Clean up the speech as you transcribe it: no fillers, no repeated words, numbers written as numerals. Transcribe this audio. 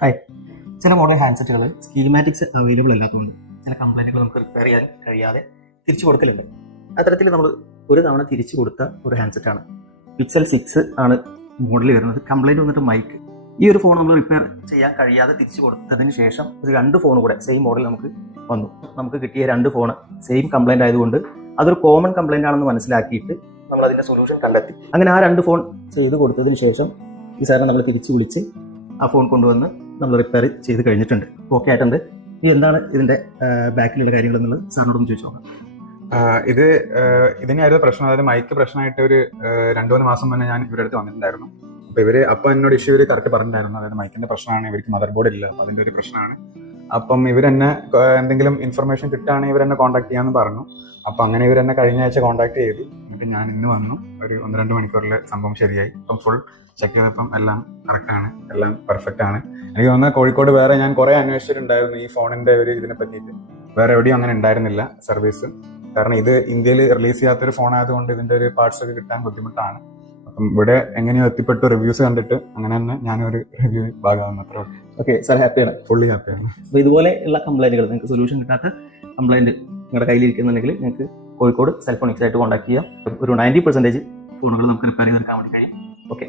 Hi, ചില model ഹാൻഡ്സെറ്റുകൾ schematics available അല്ലാത്തതുകൊണ്ട് ചില കംപ്ലൈൻറ്റുകൾ നമുക്ക് റിപ്പയർ ചെയ്യാൻ കഴിയാതെ തിരിച്ചു കൊടുക്കലുണ്ട്. അത്തരത്തിൽ നമ്മൾ ഒരു തവണ തിരിച്ചു കൊടുത്ത ഒരു ഹാൻഡ്സെറ്റാണ് പിക്സൽ 6 ആണ് മോഡൽ വരുന്നത്. കംപ്ലൈൻറ്റ് വന്നിട്ട് മൈക്ക്. ഈ ഒരു ഫോൺ നമ്മൾ റിപ്പയർ ചെയ്യാൻ കഴിയാതെ തിരിച്ചു കൊടുത്തതിന് ശേഷം ഒരു 2 ഫോൺ കൂടെ സെയിം മോഡൽ നമുക്ക് വന്നു. നമുക്ക് കിട്ടിയ 2 ഫോൺ സെയിം കംപ്ലൈൻറ്റ് ആയതുകൊണ്ട് അതൊരു കോമൺ കംപ്ലൈൻറ്റ് ആണെന്ന് മനസ്സിലാക്കിയിട്ട് നമ്മൾ അതിൻ്റെ സൊല്യൂഷൻ കണ്ടെത്തി. അങ്ങനെ ആ 2 ഫോൺ ചെയ്ത് കൊടുത്തതിന് ശേഷം ഈ സാറിനെ നമ്മൾ തിരിച്ചു വിളിച്ച് ആ ഫോൺ കൊണ്ടുവന്ന് നമ്മൾ റിപ്പയർ ചെയ്ത് കഴിഞ്ഞിട്ടുണ്ട്. ഓക്കെ ആയിട്ടുണ്ട്. ഇനി എന്താണ് ഇതിൻ്റെ ബാക്കിലുള്ള കാര്യങ്ങൾ എന്നുള്ളത് സാറിനോടൊന്ന് ചോദിച്ചു നോക്കാം. ഇതിനായിരുന്നു പ്രശ്നം. അതായത് മൈക്ക് പ്രശ്നമായിട്ട് ഒരു 2-3 മാസം മുന്നേ ഞാൻ ഇവരുടെ അടുത്ത് വന്നിട്ടുണ്ടായിരുന്നു. അപ്പോൾ എന്നോട് ഇഷ്യൂ കറക്റ്റ് പറഞ്ഞിട്ടുണ്ടായിരുന്നു. അതായത് മൈക്കിന്റെ പ്രശ്നമാണ്, ഇവർക്ക് മദർ ബോർഡ് ഇല്ല, അപ്പോൾ അതിന്റെ ഒരു പ്രശ്നമാണ്. അപ്പം ഇവരെന്നെ എന്തെങ്കിലും ഇൻഫർമേഷൻ കിട്ടുകയാണെങ്കിൽ ഇവരെന്നെ കോൺടാക്ട് ചെയ്യാമെന്ന് പറഞ്ഞു. അപ്പം അങ്ങനെ ഇവരെന്നെ കഴിഞ്ഞ ആഴ്ച കോൺടാക്ട് ചെയ്തു. എന്നിട്ട് ഞാൻ ഇന്ന് വന്നു. ഒരു 1-2 മണിക്കൂറിൽ സംഭവം ശരിയായി. ഇപ്പം ഫുൾ ചെക്ക് ചെയ്തപ്പം എല്ലാം കറക്റ്റാണ്, എല്ലാം പെർഫെക്റ്റ് ആണ്. എനിക്ക് തോന്നുന്നത് കോഴിക്കോട് വേറെ ഞാൻ കുറേ അന്വേഷിച്ചിട്ടുണ്ടായിരുന്നു ഈ ഫോണിന്റെ ഒരു ഇതിനെ പറ്റിയിട്ട്. വേറെ എവിടെയും അങ്ങനെ ഉണ്ടായിരുന്നില്ല സർവീസ്. കാരണം ഇത് ഇന്ത്യയിൽ റിലീസ് ചെയ്യാത്തൊരു ഫോൺ ആയതുകൊണ്ട് ഇതിന്റെ ഒരു പാർട്സ് ഒക്കെ കിട്ടാൻ ബുദ്ധിമുട്ടാണ്. അപ്പം ഇവിടെ എങ്ങനെയോ എത്തിപ്പെട്ടു, റിവ്യൂസ് കണ്ടിട്ട് അങ്ങനെ തന്നെ ഞാനൊരു റിവ്യൂ ഭാഗമാകുന്നു. അത്ര ഓക്കെ സാർ, ഹാപ്പിയാണ്? ഫുള്ളി ഹാപ്പിയാണ്. അപ്പോൾ ഇതുപോലെയുള്ള കംപ്ലൈൻറ്റുകൾ, നിങ്ങൾക്ക് സൊല്യൂഷൻ കിട്ടാത്ത കംപ്ലൈൻറ്റ് നിങ്ങളുടെ കയ്യിലിരിക്കുന്നുണ്ടെങ്കിൽ നിങ്ങൾക്ക് കോഴിക്കോട് സെൽഫോണിക്സ് ആയിട്ട് കോൺടാക്ട് ചെയ്യാം. ഒരു 90% ഫോണുകൾ നമുക്ക് റിപ്പയർ ചെയ്തെടുക്കാൻ വേണ്ടി കഴിയും. ഓക്കെ.